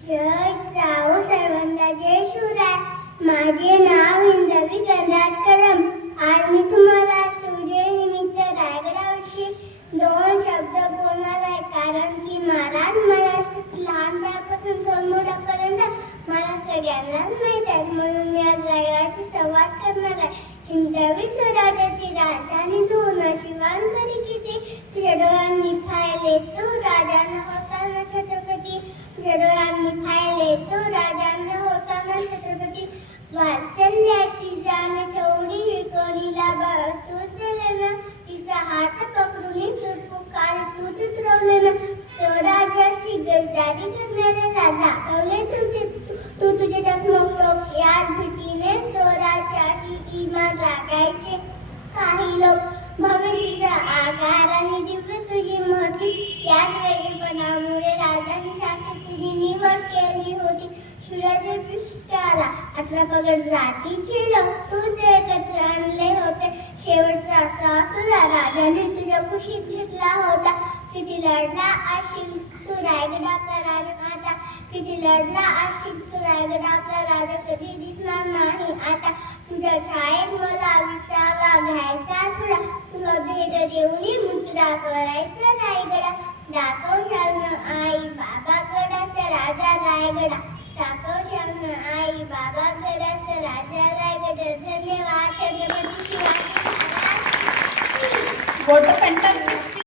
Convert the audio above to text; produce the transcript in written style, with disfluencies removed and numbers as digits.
जय जाओ सर्वांना जय शिवराय. माझे नाव हिंदवी गणराज कदम. आज मी तुम्हाला शिवजयंतीनिमित्त रायगडाविषयी दोन शब्द बोलणार आहे. कारण की महाराज मला लहानपणापासून थोर मोठ्यापर्यंत मला सगळ्यांनाच माहीत आहे, म्हणून मी आज रायगडाशी संवाद करणार आहे. हिंदवी स्वराज्याची राजधानी तू नशिबान करी किती, तुझ्या डोळ्यांनी पाहिले तू राजांना होताना छत्रपती, तुझ्या डोळ्यांनी पाहिले तू राजांना होताना छत्रपती. वात्सल्याची जाण ठेवली विकोणीला बाळ तूच दिले ना, तिचा हात पकडून सुटपुकार तूच उतरवले ना. स्वराज्याशी गद्दारी करणाऱ्याला दाखवले तू तुझे टकमक टोक. याच भीतीने स्वराज्याशी इमान राखायचे काही लोक. भव्यतेचा आकार आणि दिव्य तुझी महती, याच वेगळेपणामुळे राजधानीसाठी तुझी निवड केली होती. सूर्याच्या पृष्ठाला असला पगड जातीचे लोक तूच एकत्र आणले होते. शेवटचा श्वास सुद्धा राजाने तुझ्या कुशीत घेतला होता. किती लढला असशील तू रायगड आपला राजा आता, किती लढला असशील तू रायगड आपला राजा कधी दिसणार नाही आता. तुझ्या छायेत मला विसावा घ्यायचा थोडा, तुला भेट देऊनी मुद्रा करायचा रायगडा. दाखव शान आई बाबा गडाचा राजा रायगडा, दाखव शान आई बाबा गडाचा राजा रायगड. धन्यवाद Chhatrapati Shivaji Maharaj. What a fantastic